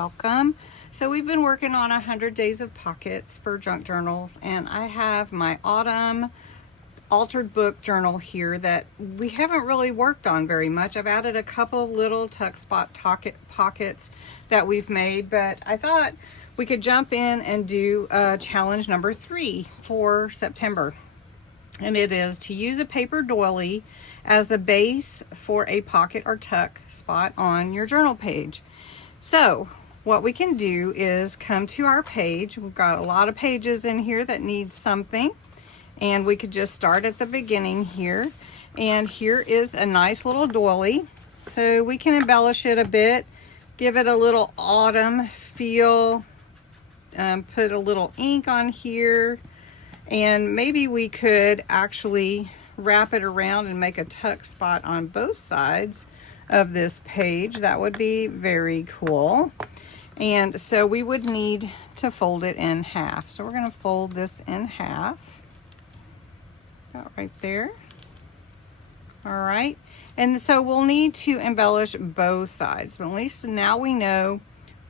welcome. So we've been working on 100 days of pockets for junk journals, and I have my autumn altered book journal here that we haven't really worked on very much. I've added a couple little tuck spot pockets that we've made, but I thought we could jump in and do challenge number 3 for September. And it is to use a paper doily as the base for a pocket or tuck spot on your journal page. So what we can do is come to our page. We've got a lot of pages in here that need something, and we could just start at the beginning here. And here is a nice little doily. So we can embellish it a bit, give it a little autumn feel, put a little ink on here, and maybe we could actually wrap it around and make a tuck spot on both sides of this page. That would be very cool. And so we would need to fold it in half. So we're going to fold this in half, about right there. All right, and so we'll need to embellish both sides, but at least now we know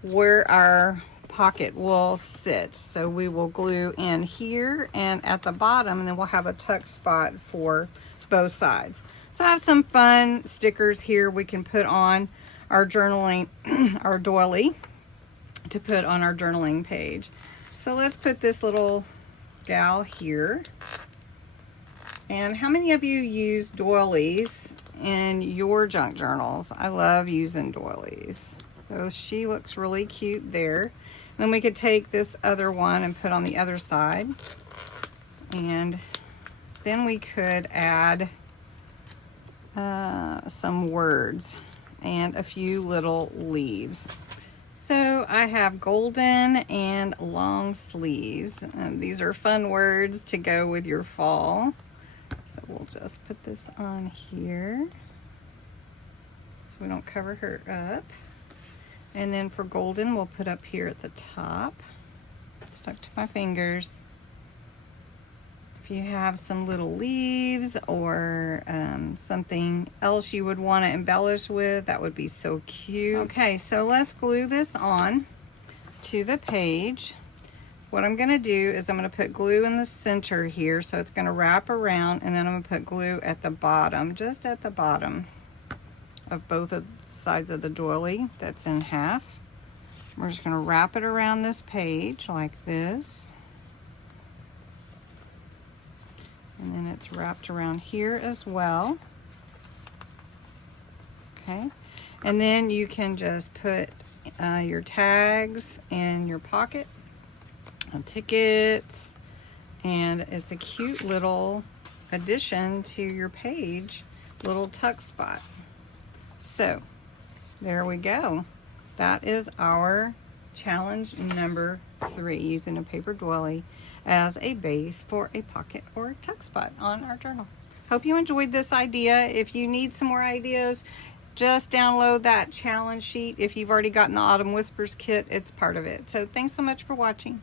where our pocket will sit. So we will glue in here and at the bottom, and then we'll have a tuck spot for both sides. So I have some fun stickers here we can put on our journaling, our doily, to put on our journaling page. So let's put this little gal here. And how many of you use doilies in your junk journals? I love using doilies. So she looks really cute there. Then we could take this other one and put on the other side. And then we could add some words and a few little leaves. So I have golden and long sleeves. And these are fun words to go with your fall. So we'll just put this on here so we don't cover her up. And then for golden, we'll put up here at the top. Stuck to my fingers. If you have some little leaves or something else you would want to embellish with, that would be so cute. Okay, so let's glue this on to the page. What I'm going to do is I'm going to put glue in the center here, so it's going to wrap around, and then I'm going to put glue at the bottom, just at the bottom of both of sides of the doily that's in half. We're just going to wrap it around this page like this. And then it's wrapped around here as well. Okay. And then you can just put your tags in your pocket, tickets, and it's a cute little addition to your page, little tuck spot. So there we go. That is our challenge number 3, using a paper doily as a base for a pocket or tuck spot on our journal. Hope you enjoyed this idea. If you need some more ideas, just download that challenge sheet. If you've already gotten the Autumn Whispers kit, it's part of it. So thanks so much for watching.